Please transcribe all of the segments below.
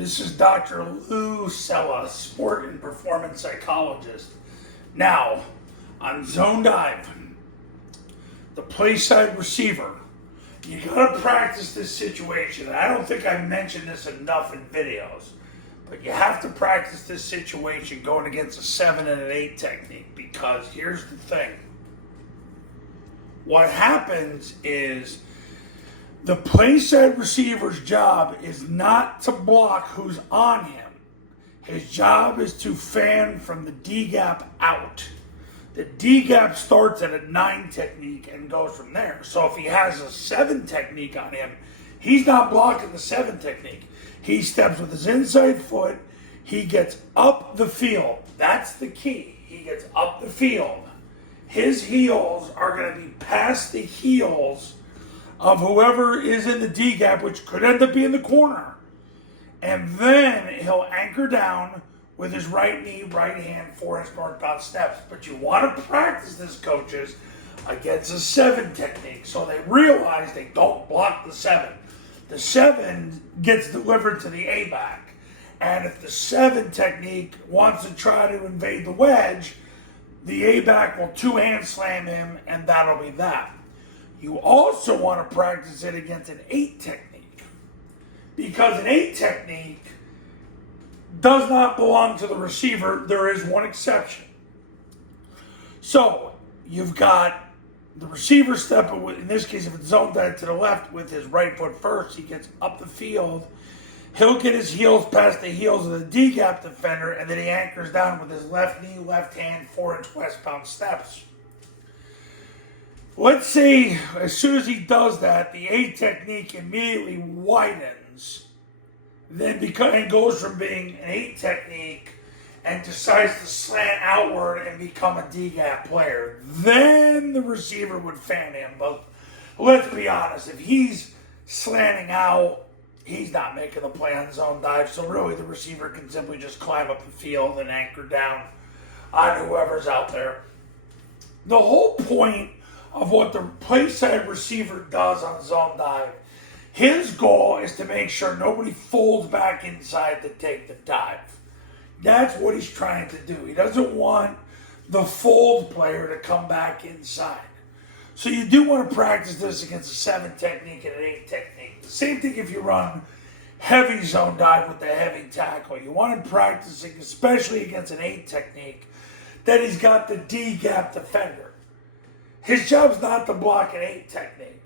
This is Dr. Lou Cella, sport and performance psychologist. Now, on zone dive, the Playside receiver, you gotta practice this situation. I don't think I mentioned this enough in videos, but you have to practice this situation going against a 7 and an 8 technique, because here's the thing. What happens is the Playside receiver's job is not to block who's on him. His job is to fan from the D gap out. The D gap starts at a 9 technique and goes from there. So if he has a 7 technique on him, he's not blocking the 7 technique. He steps with his inside foot. He gets up the field. That's the key. He gets up the field. His heels are going to be past the heels of whoever is in the D gap, which could end up being the corner. And then he'll anchor down with his right knee, right hand, 4 inch northbound steps. But you want to practice this, coaches, against a 7 technique, so they realize they don't block the 7. The 7 gets delivered to the A back. And if the 7 technique wants to try to invade the wedge, the A back will 2-hand slam him, and that'll be that. You also want to practice it against an 8 technique, because an 8 technique does not belong to the receiver. There is one exception. So you've got the receiver step, in this case, if it's zone dive to the left with his right foot first, he gets up the field. He'll get his heels past the heels of the D gap defender, and then he anchors down with his left knee, left hand, 4 inch westbound steps. Let's say as soon as he does that, the 8 technique immediately widens, then goes from being an 8 technique and decides to slant outward and become a D-gap player. Then the receiver would fan him. But let's be honest, if he's slanting out, he's not making the play on zone dive, so really the receiver can simply just climb up the field and anchor down on whoever's out there. The whole point of what the Playside receiver does on zone dive, his goal is to make sure nobody folds back inside to take the dive. That's what he's trying to do. He doesn't want the fold player to come back inside. So you do want to practice this against a 7 technique and an 8 technique. The same thing if you run heavy zone dive with the heavy tackle. You want to practicing, especially against an 8 technique, that he's got the D gap defender. His job is not to block an 8 technique.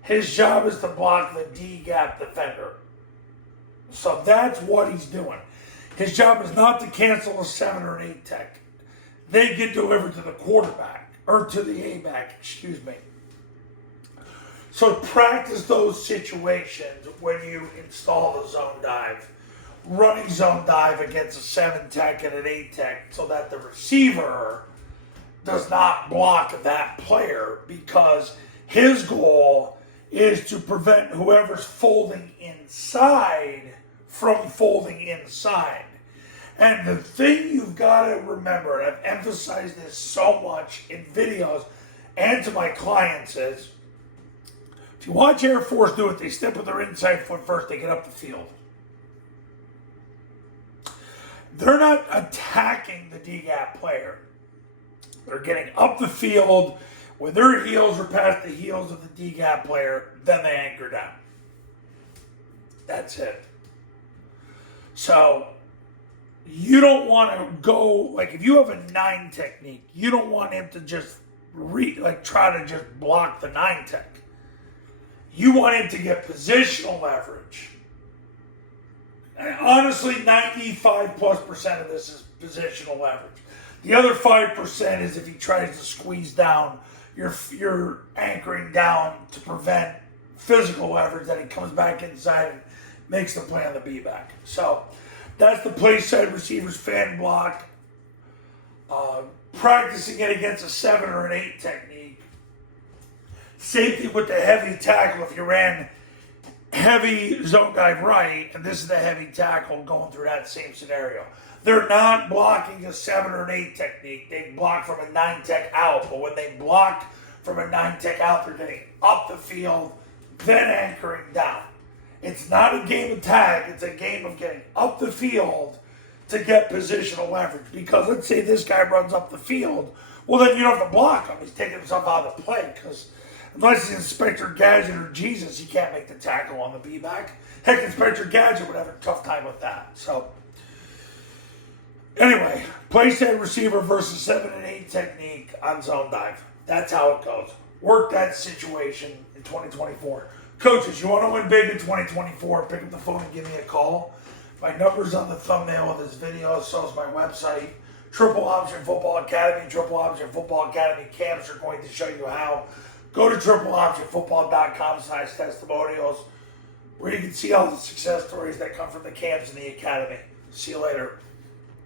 His job is to block the D gap defender. So that's what he's doing. His job is not to cancel a 7 or an 8 tech. They get delivered to the quarterback, or to the A back, excuse me. So practice those situations when you install the zone dive. Running zone dive against a 7 tech and an 8 tech, so that the receiver does not block that player, because his goal is to prevent whoever's folding inside from folding inside. And the thing you've got to remember, and I've emphasized this so much in videos and to my clients, is if you watch Air Force do it, they step with their inside foot first, they get up the field. They're not attacking the D-gap player. They're getting up the field with their heels are past the heels of the D-gap player, then they anchor down. That's it. So you don't want to go, like if you have a 9 technique, you don't want him to just try to just block the 9 tech. You want him to get positional leverage. And honestly, 95+% of this is positional leverage. The other 5% is if he tries to squeeze down, you're anchoring down to prevent physical leverage, that he comes back inside and makes the play on the B-back. So that's the Playside receiver's fan block. Practicing it against a 7 or an 8 technique. Same thing with the heavy tackle. If you ran heavy zone dive right, and this is the heavy tackle going through that same scenario. They're not blocking a 7 or an 8 technique. They block from a 9 tech out. But when they block from a 9 tech out, they're getting up the field, then anchoring down. It's not a game of tag. It's a game of getting up the field to get positional leverage. Because let's say this guy runs up the field, well, then you don't have to block him. He's taking himself out of the play because unless he's Inspector Gadget or Jesus, he can't make the tackle on the B-back. Heck, Inspector Gadget would have a tough time with that. So, anyway, Playside receiver versus 7 and 8 technique on zone dive. That's how it goes. Work that situation in 2024. Coaches, you want to win big in 2024, pick up the phone and give me a call. My number's on the thumbnail of this video, so is my website. Triple Option Football Academy, Triple Option Football Academy camps are going to show you how. Go to tripleoptionfootball.com/testimonials where you can see all the success stories that come from the camps and the academy. See you later.